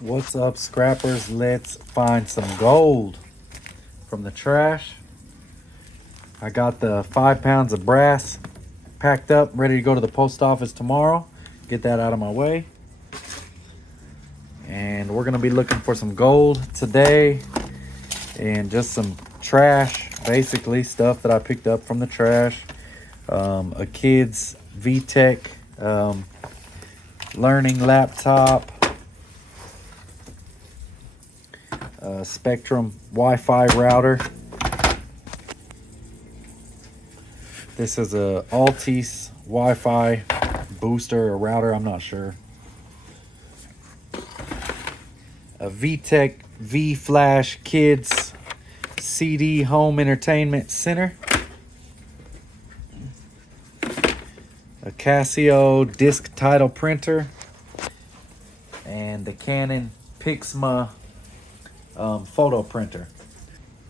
What's up, scrappers? Let's find some gold from the trash. I got the 5 pounds of brass packed up, ready to go to the post office tomorrow. Get that out of my way. And we're gonna be looking for some gold today and just some trash, basically stuff that I picked up from the trash. A kid's VTech learning laptop, Spectrum Wi-Fi router. This is a Altis Wi-Fi booster or router, I'm not sure. A VTech V-Flash Kids CD Home Entertainment Center. A Casio disc title printer. And the Canon Pixma photo printer.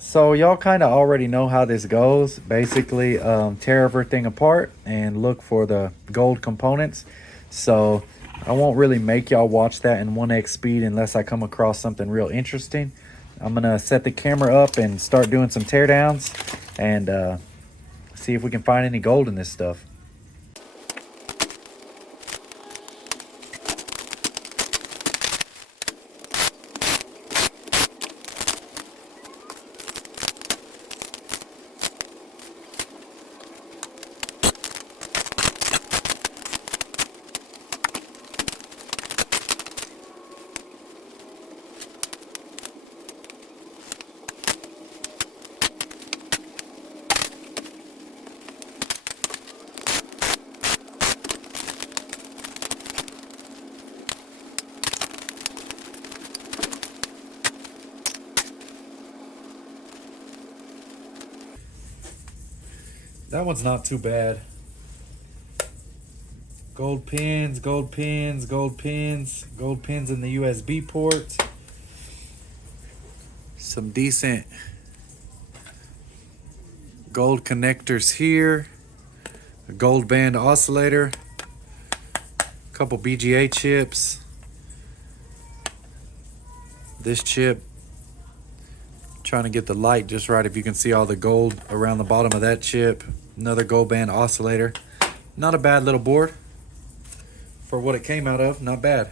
So y'all kind of already know how this goes. Basically, tear everything apart and look for the gold components. So I won't really make y'all watch that in 1x speed unless I come across something real interesting. I'm gonna set the camera up and start doing some teardowns and see if we can find any gold in this stuff. That one's not too bad. Gold pins, gold pins, gold pins, gold pins in the USB port. Some decent gold connectors here. A gold band oscillator. A couple BGA chips. This chip, trying to get the light just right if you can see all the gold around the bottom of that chip. Another gold band oscillator. Not a bad little board for what it came out of. Not bad.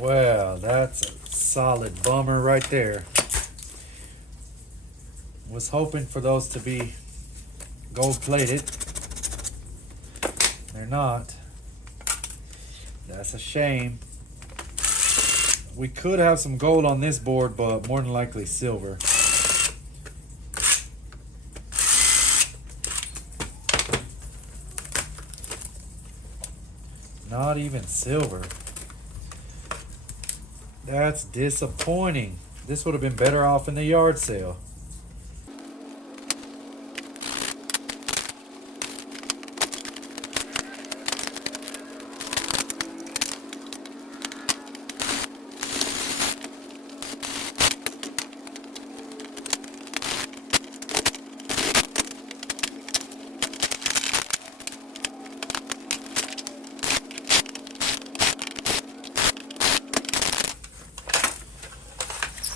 Well, that's a solid bummer right there. Was hoping for those to be gold plated. They're not. That's a shame. We could have some gold on this board, but more than likely silver. Not even silver. That's disappointing. This would have been better off in the yard sale.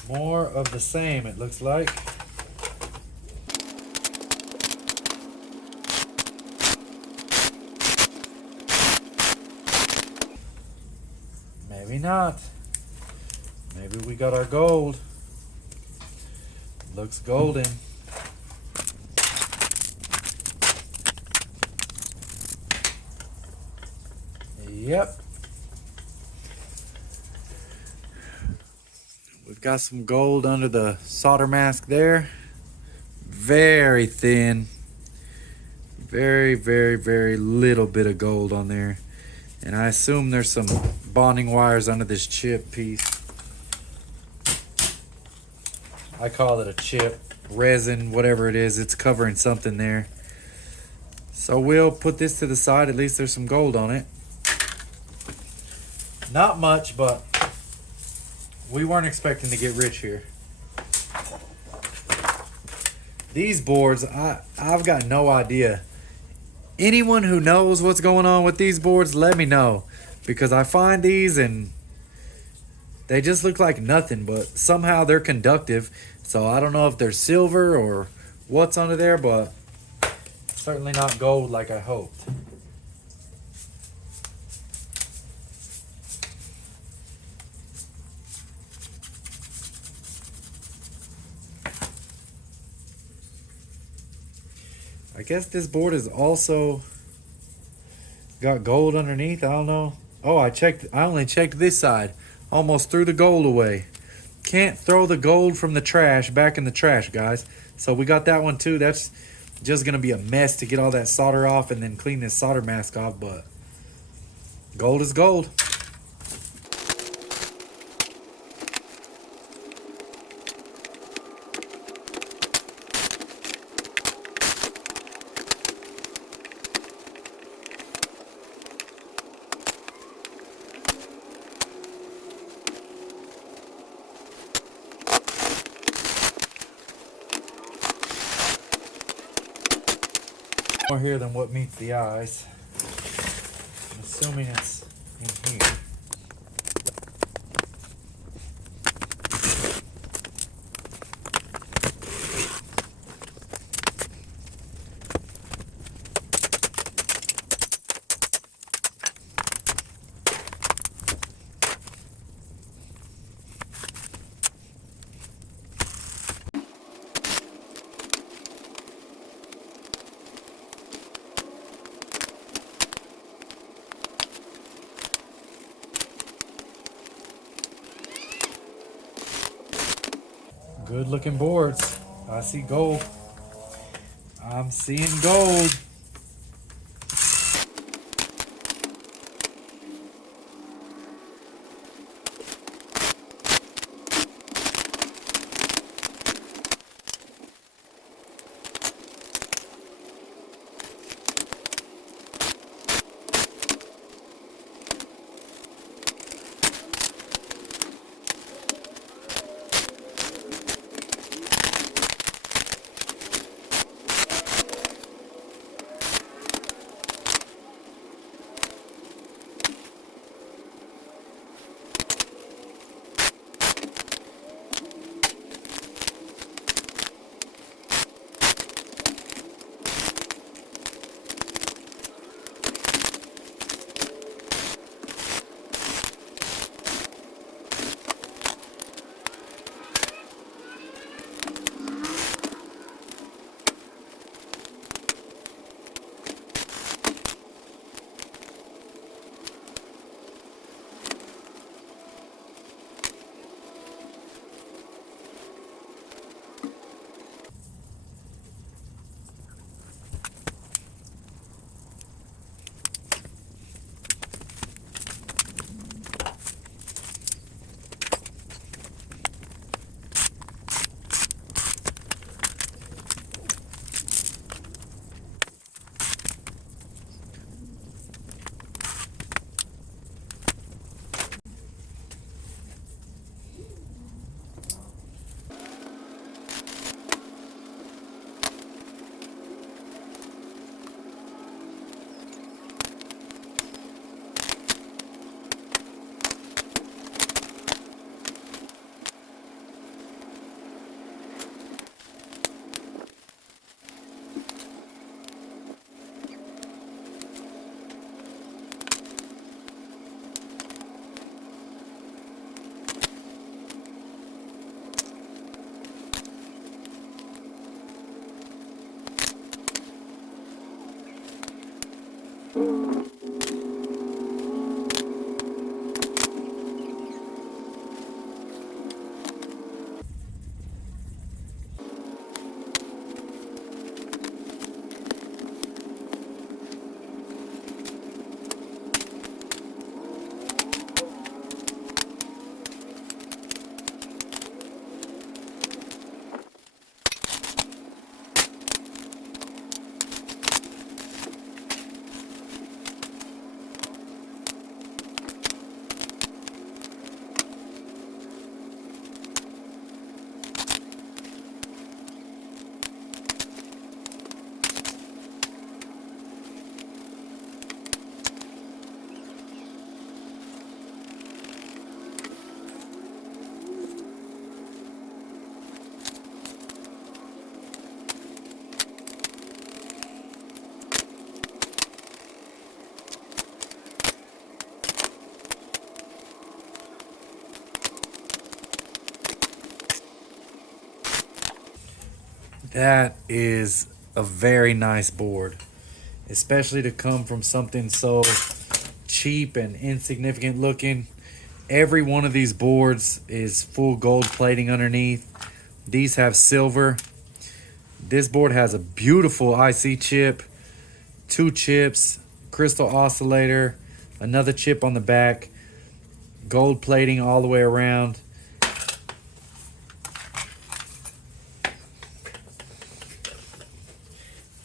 More of the same, it looks like. Maybe not. Maybe we got our gold. Looks golden. Yep. We've got some gold under the solder mask there. Very thin. Very, very, very little bit of gold on there. And I assume there's some bonding wires under this chip piece. I call it a chip, resin, whatever it is. It's covering something there. So we'll put this to the side. At least there's some gold on it. Not much, but we weren't expecting to get rich here. These boards, I've got no idea. Anyone who knows what's going on with these boards, let me know. Because I find these and they just look like nothing, but somehow they're conductive. So I don't know if they're silver or what's under there, but certainly not gold like I hoped. I guess this board is also got gold underneath. I don't know. Oh, I only checked this side. Almost threw the gold away. Can't throw the gold from the trash back in the trash, guys. So we got that one too. That's just gonna be a mess to get all that solder off and then clean this solder mask off, but gold is gold. More here than what meets the eyes. I'm assuming it's in here. Good looking boards. I see gold. I'm seeing gold. That is a very nice board, especially to come from something so cheap and insignificant looking. Every one of these boards is full gold plating underneath. These have silver. This board has a beautiful IC chip, 2 chips, crystal oscillator, another chip on the back, gold plating all the way around.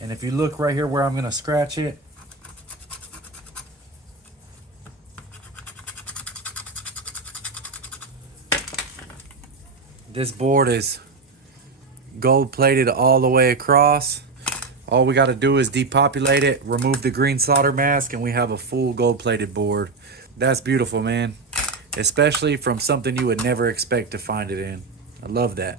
And if you look right here where I'm gonna scratch it, this board is gold plated all the way across. All we got to do is depopulate it, remove the green solder mask, and we have a full gold plated board. That's beautiful, man. Especially from something you would never expect to find it in. I love that.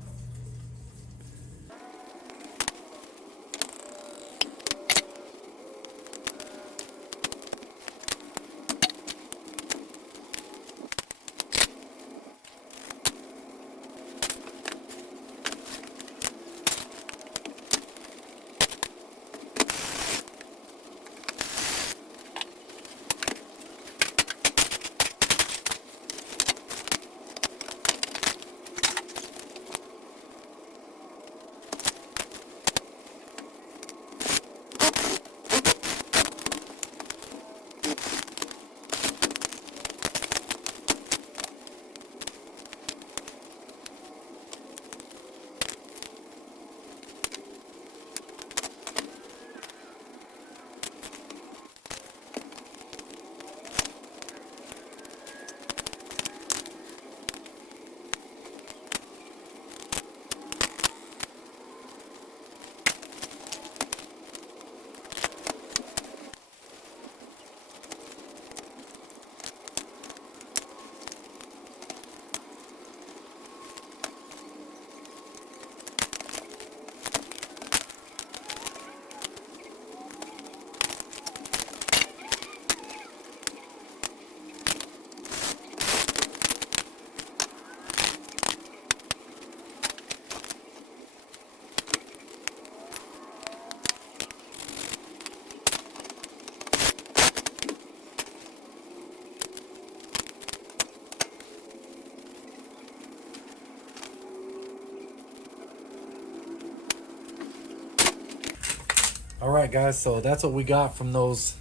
Alright guys, so that's what we got from those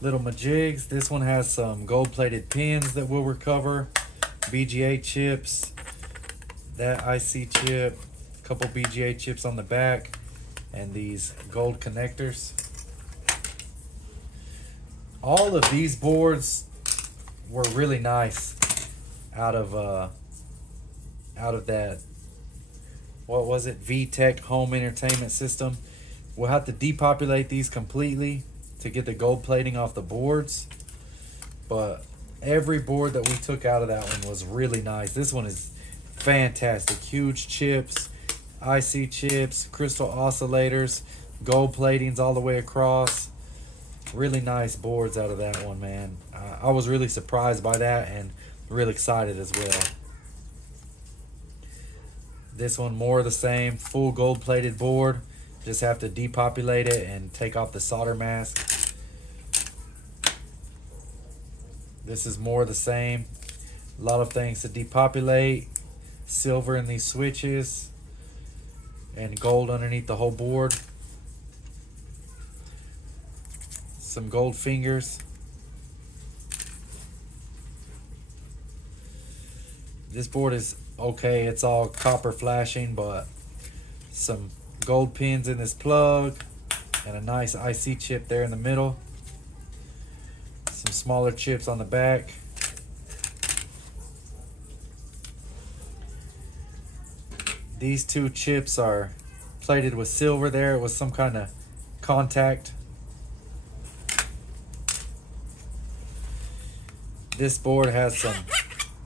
little majigs. This one has some gold plated pins that we'll recover, BGA chips, that IC chip, a couple BGA chips on the back, and these gold connectors. All of these boards were really nice out of that, what was it, VTech home entertainment system. We'll have to depopulate these completely to get the gold plating off the boards, but every board that we took out of that one was really nice. This one is fantastic. Huge chips, IC chips, crystal oscillators, gold platings all the way across. Really nice boards out of that one, man. I was really surprised by that and really excited as well. This one more of the same, full gold plated board. Just have to depopulate it and take off the solder mask. This is more of the same. A lot of things to depopulate. Silver in these switches. And gold underneath the whole board. Some gold fingers. This board is okay. It's all copper flashing, but some gold pins in this plug and a nice IC chip there in the middle. Some smaller chips on the back. These 2 chips are plated with silver there. It was some kind of contact. This board has some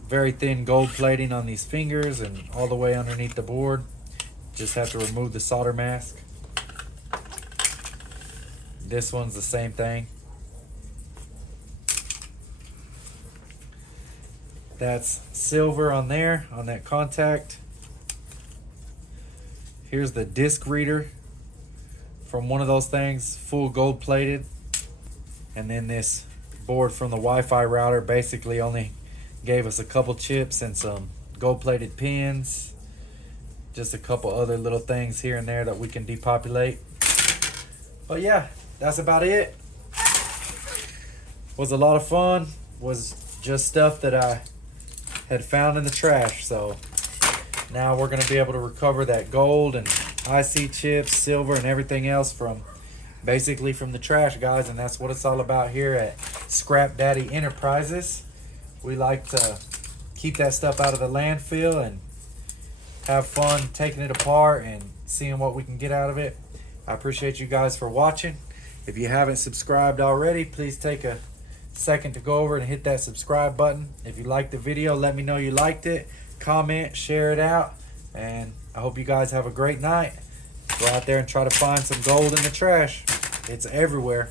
very thin gold plating on these fingers and all the way underneath the board. Just have to remove the solder mask. This one's the same thing. That's silver on there, on that contact. Here's the disc reader from one of those things, full gold plated. And then this board from the Wi-Fi router basically only gave us a couple chips and some gold plated pins. Just a couple other little things here and there that we can depopulate. But yeah, that's about it. Was a lot of fun. Was just stuff that I had found in the trash. So now we're gonna be able to recover that gold and IC chips, silver, and everything else from basically from the trash, guys. And that's what it's all about here at Scrap Daddy Enterprises. We like to keep that stuff out of the landfill and have fun taking it apart and seeing what we can get out of it. I appreciate you guys for watching. If you haven't subscribed already, please take a second to go over and hit that subscribe button. If you liked the video, let me know you liked it. Comment, share it out, and I hope you guys have a great night. Go out there and try to find some gold in the trash. It's everywhere.